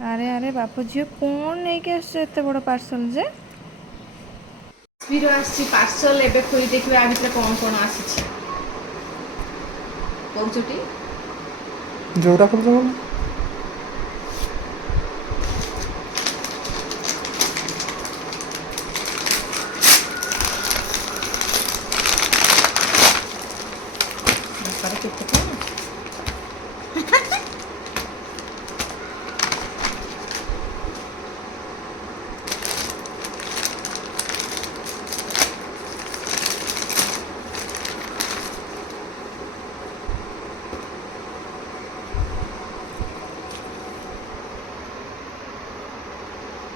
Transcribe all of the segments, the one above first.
ଆରେ ଆରେ ବାପ ଝିଅ କ'ଣ ନେଇକି ଆସିଛ ଏତେ ବଡ଼ ପାର୍ସଲ ଯେ? ସ୍ପିର ଆସିଛି ପାର୍ସଲ। ଏବେ ଖୋଲି ଦେଖିବା ଆ ଭିତରେ କ'ଣ କ'ଣ ଆସିଛି। କହୁଛଟି ଯୋଉଟା ଖୋଲିଛ ଭଲ। ବେପାର କେତେ କ'ଣ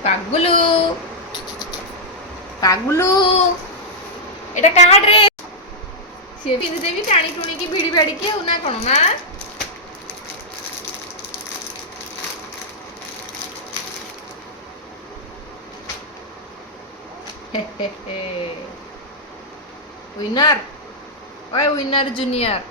ପାଗୁଲୁ ପାଗୁଲୁ এটা କାହା ଡ୍ରେସ୍? ସିଏ ପିନ୍ଧିଦେବି ଟାଣି ଟୁଣିକି ଭିଡ଼ି ଭାଡ଼ିକି ଆଉ ନା କ'ଣ ମା? ୱିନର ଓଏ ୱିନର ଜୁନିୟର।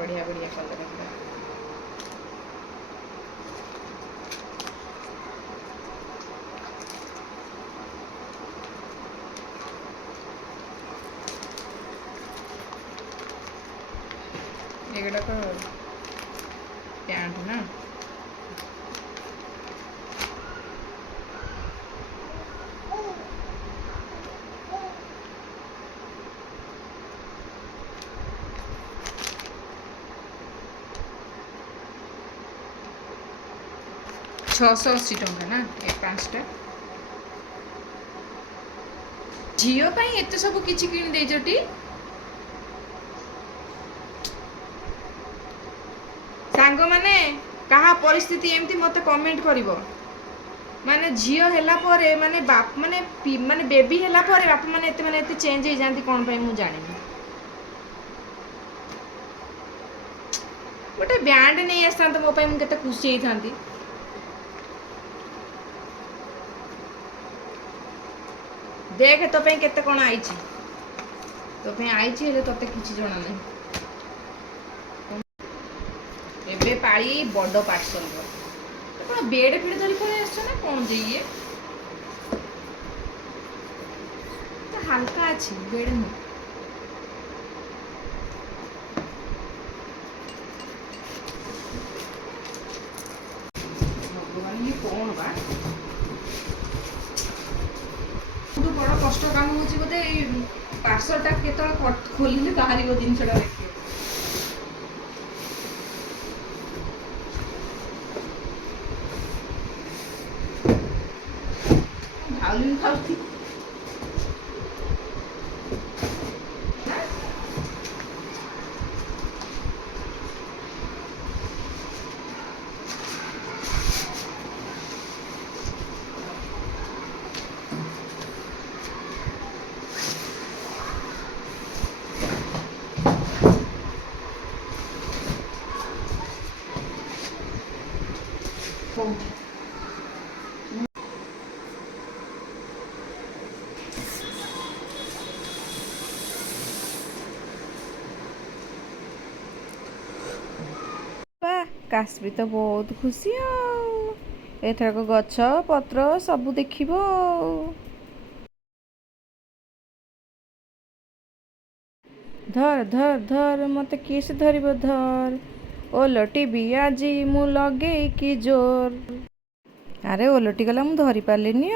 बढ़िया बढ़िया कलर है। एगुड़ाक पैंट ना ₹680 ना ए 5टा झील एत सब किसी किणी देचटी। सांग माने कहा परिस्थिति एमती मते कमेंट करिवो। माने झील हैला परे माने बाप माने माने बेबी हैला परे बाप माने एते चेंज हो जाती कोन पई मु जानिनी। गोटे बैंड नहीं आसता मो पई मु केते खुशी होई। देख तो पे केते कोन आइछि तो पे आइछि हेले तते किछि जणा नै। एबे पाली बड़ पार्सल रो कोन बेड फेड धरि पळे आछो ना कोन देइए तो हल्का अछि बेड न। भगवान ये कोन बा तो बड़ा कष्ट काम होची बोधे पार्सलटा केतल खोलिले बाहरी जिनसटा देखिए। भाउली खाउथी काश्मी तो बहुत खुशी एथरक गछ पत्र सब देखिबो। धर धर धर मते किस धरिब धर ओलटी भी आज मु लगे कि जोर। अरे ओलटी गला मु धरी पारलिनी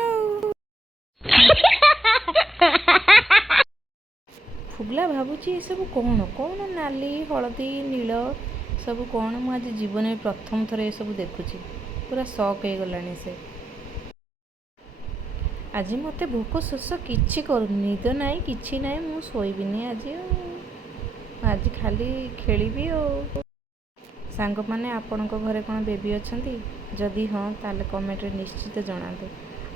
फुगला भाबुची ये सब कौन कौन नाली हलदी नील सब कौन मु आज जीवन में प्रथम थर ये सब देखुची पूरा शॉक हो गलानी से। आज मते भोक शोष किछि कर निद नाई किछि नाई मु सोइबिनी आज खाली खेलिबी सांग माने आपणको घरे कौन बेबी अछंती जदि हाँ ताले कमेंट रे निश्चित जणाते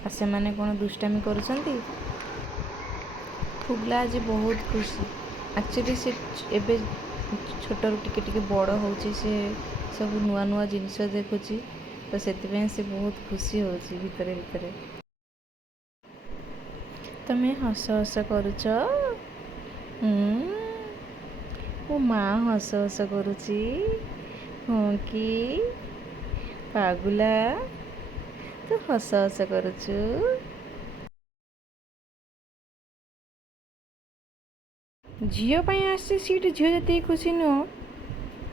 आ से माने कौन दुष्टामी करूछंती। फुगला आज बहुत खुशी एक्चुअली से एबे छोटर टिके टिके बड़ होची से सब नुआ नुआ जिनिस देखुची तो से बहुत खुशी होची भितरे भितरे। ତମେ ହସ ହସ କରୁଛ? ମୋ ମା ହସ ହସ କରୁଛି। ହଁ କି ପାଗୁଲା, ତୁ ହସ ହସ କରୁଛୁ। ଝିଅ ପାଇଁ ଆସିଛି ସିଟ୍, ଝିଅ ଯେତିକି ଖୁସି ନୁହଁ,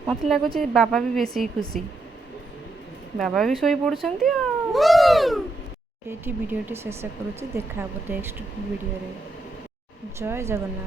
ମୋତେ ଲାଗୁଛି ବାବା ବି ବେଶୀ ଖୁସି। ବାବା ବି ଶୋଇପଡ଼ୁଛନ୍ତି ଆଉ। ଏଇଠି ଭିଡ଼ିଓଟି ଶେଷ କରୁଛି। ଦେଖା ହେବ ନେକ୍ସଟ ଭିଡ଼ିଓରେ। ଜୟ ଜଗନ୍ନାଥ।